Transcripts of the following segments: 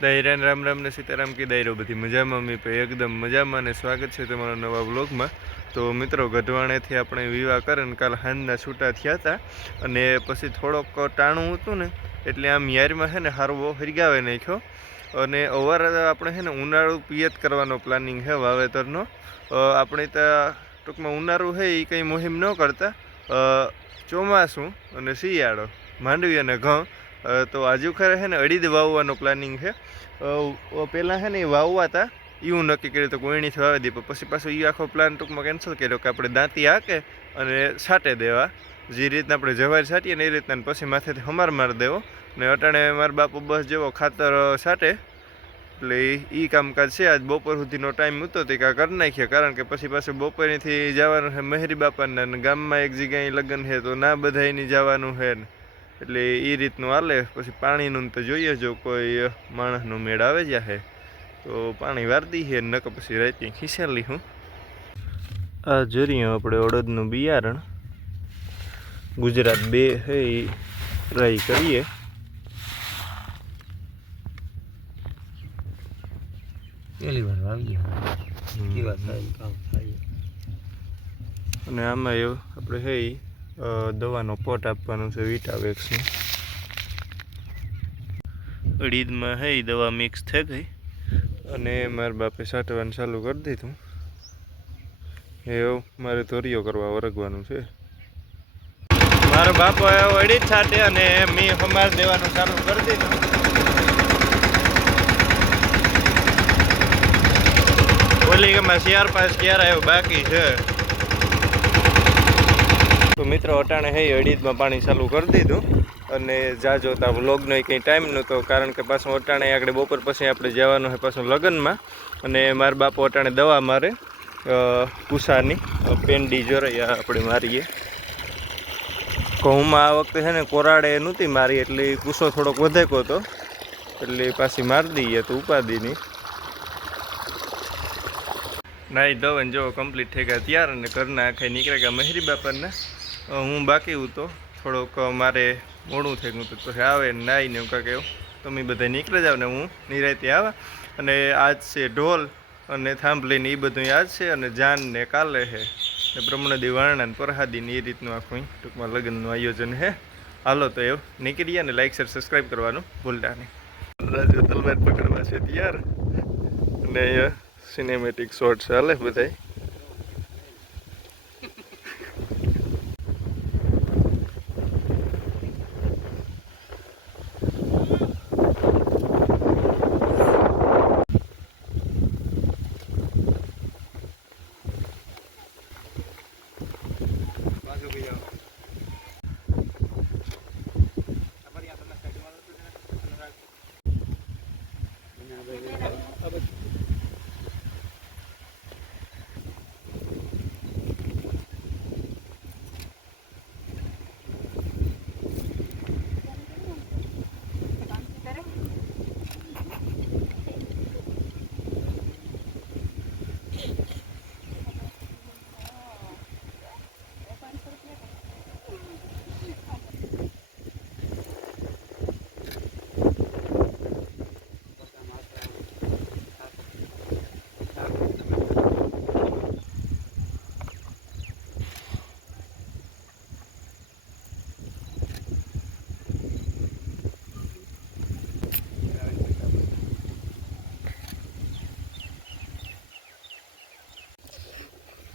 દાયરાને રામ રામ ને સીતારામ કી દાયરો બધી મજામાં મી પે એકદમ મજામાં અને સ્વાગત છે તમારા નવા વ્લોગમાં। તો મિત્રો ગઢવાણેથી આપણે વિવાહ કરીને કાલ સાંજના છૂટા થયા હતા અને પછી થોડોક ટાણું હતું ને એટલે આમ યારમાં છે ને હારવો હરગાવે નાખ્યો અને અવાર આપણે છે ને ઉનાળું પિયત કરવાનો પ્લાનિંગ છે વાવેતરનો। આપણે ત્યાં ટૂંકમાં ઉનાળું છે એ કંઈ મુહિમ ન કરતા, ચોમાસું અને શિયાળો માંડવી અને ઘઉં તો આજુ ખરે છે ને અડીદ વાવવાનો પ્લાનિંગ છે। પહેલાં છે ને એ વાવવા હતા એવું નક્કી કર્યું તો કોઈણીથી વાવી દે, પછી પાછું એ આખો પ્લાન ટૂંકમાં કેન્સલ કર્યો કે આપણે દાંતી હાકે અને છાંટે દેવા, જે રીતના આપણે જવારી છાંટીએ ને એ રીતના પછી માથેથી હમાર મારી દેવો ને અટાણે મારા બાપુ બસ જેવો ખાતર છાંટે એટલે એ કામકાજ છે। આજ બપોર સુધીનો ટાઈમ હતો તે કાં કરી નાખીએ, કારણ કે પછી પાછું બપોરેથી જવાનું છે મહેરી બાપાના ને ગામમાં એક જગ્યાએ લગ્ન છે તો ના બધાયની જવાનું છે ને એટલે એ રીતનું હાલે। પછી પાણીનું તો જોઈએ, જો કોઈ માણસનો મેળ આવે જાય તો પાણી વારદી છે નક પછી રાતે ખીસેલી હું આ જોરીએ આપણે અડદનું બિયારણ ગુજરાત 2 છે એ ટ્રાય કરીએ। પહેલી વાર વાવી કામ થાય અને આમાં એવું આપણે છે દવાનો પોટ આપવાનો છે વિટાવેક્સનું। અડીદમાં છે દવા મિક્સ થઈ ગઈ અને મારા બાપે છાંટવાનું ચાલુ કરી દીધું। એવું મારે ધોરીઓ કરવા વરગવાનું છે। મારો બાપો અડીદ છાંટે અને મેં હમાર દેવાનું ચાલુ કરી દીધું। ઓલી ગમાં 4-5 ક્યારે એવું બાકી છે તો મિત્રો અટાણે હે અડીદમાં પાણી ચાલુ કરી દીધું અને જાજો તા વ્લોગનો કંઈ ટાઈમ નહોતો, કારણ કે પાછું અટાણે આગળ બપોર પછી આપણે જવાનું છે પાછું લગ્નમાં અને મારા બાપુ અટાણે દવા મારે કુસાની પેન્ડી જોરૈયા આપણે મારીએ। ઘઉંમાં આ વખતે છે ને કોરાડે નહોતી મારી એટલે કુસો થોડોક વધેકો હતો એટલે પાછી મારી દઈએ તો ઉપાધિની નાઈ ધોઈને જો કમ્પ્લીટ થઈ ગયા તૈયાર અને ઘરના આખે નીકળે ગયા મહેરી બાપાના। હું બાકી હું તો થોડોક મારે મોડું થઈ ગયું તો પછી આવે ને નાઈને એવું કાંક એવું તમે બધા નીકળી જાવ ને હું નિરાતે આવા। અને આજ છે ઢોલ અને થાંભલીને એ બધું આજ છે અને જાન ને કાલે છે ને બ્રહ્મણદી વારણા ને પ્રહાદીને એ રીતનું આખું ટૂંકમાં લગ્નનું આયોજન છે। હાલો તો એવું નીકળીએ ને લાઈક શેર સબસ્ક્રાઈબ કરવાનું ભૂલતા નહીં। રાજુ તલવાર પકડવા છે તૈયાર અને સિનેમેટિક શોર્ટ્સ હાલે બધાય।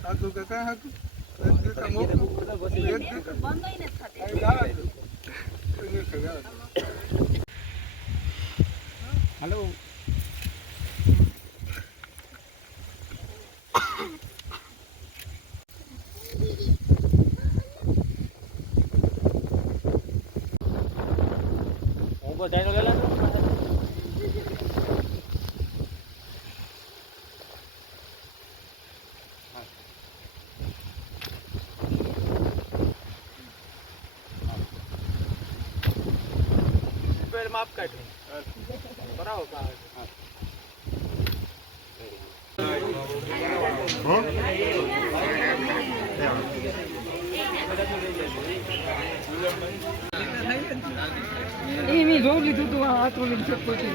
હાકુ કાકા હાકુ હેલો હું જાણો લેલા માપ કાઢો બરાબર કાઢો એ મેં જોઈ લીધું તું આ તો લીધું પછી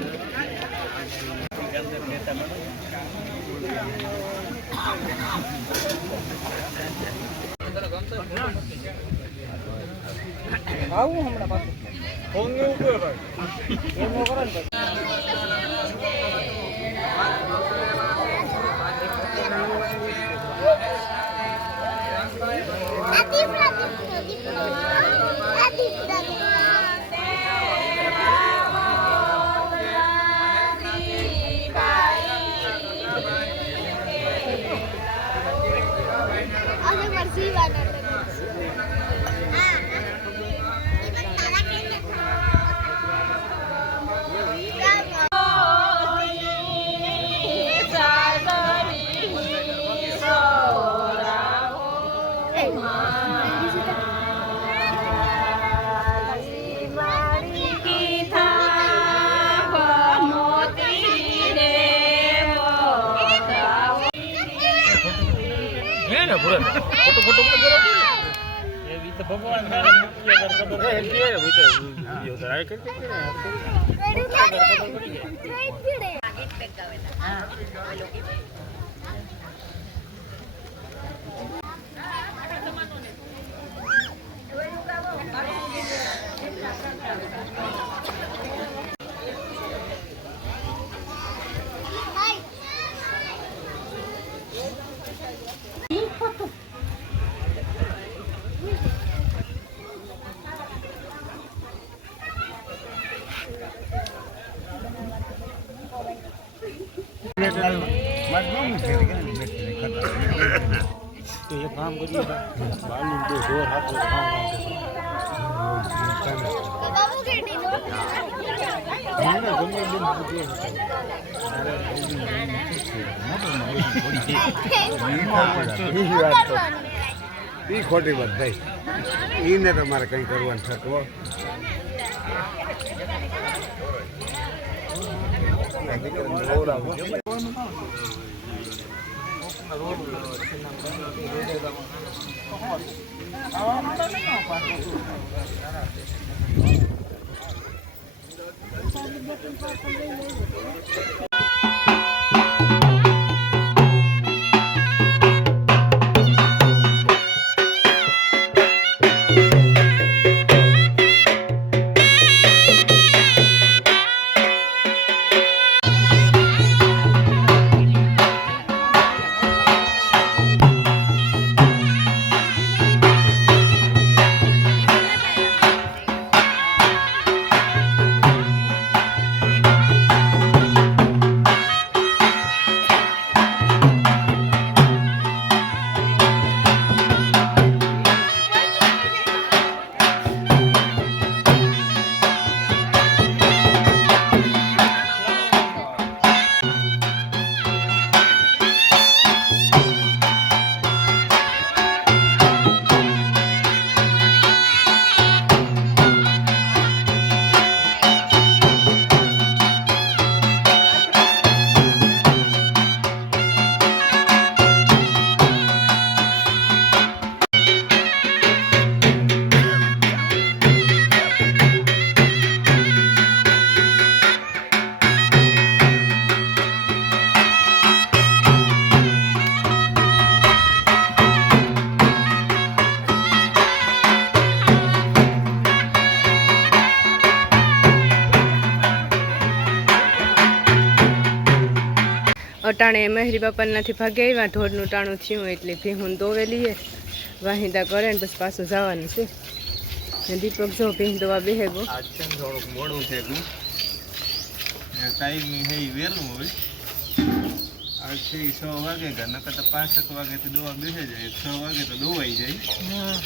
આવું હમણાં પાછું ફોન ને ઉપર એમ નો કરો ને फोटो फोटो ये भी तो भगवान मेरा मुक्ति अगर कदर है ये भी तो वीडियो ट्राई करके तो ये काम करिए बालू को जोर हाथ से એ ખોટી વાત ભાઈ એને તમારે કંઈ કરવાનું થતું અટાણે મહેરી બાપાનાથી ભાગે આવ્યા ઢોરનું ટાણું થયું એટલે ભીહું દોવેલીએ વાહિંદા કરે ને પછી પાછું જવાનું છે ને દીપક જો ભીહ દોવા બેહે ગો આજ છે ને થોડુંક મોડું છે ટાઈમ હે વહેલું હોય આજથી 6 વાગે ગયા નકર તો 5 વાગેથી દોવા બેસે જાય 6 વાગે તો દોવાઈ જાય હા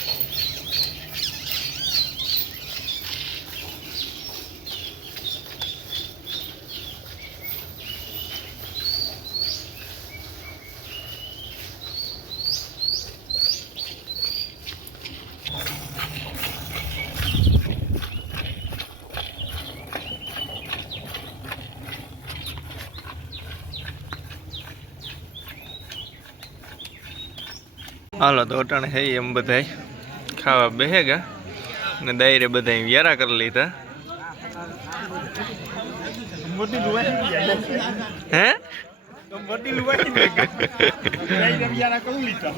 હાલો તો અટાણે હે એમ બધાય ખાવા બેહેગા ને દાયરે બધા વ્યારા કરી લીધા મોટી લુવાઈ હે મોટી લુવાઈ કઈ રવિયાના કહું લીધા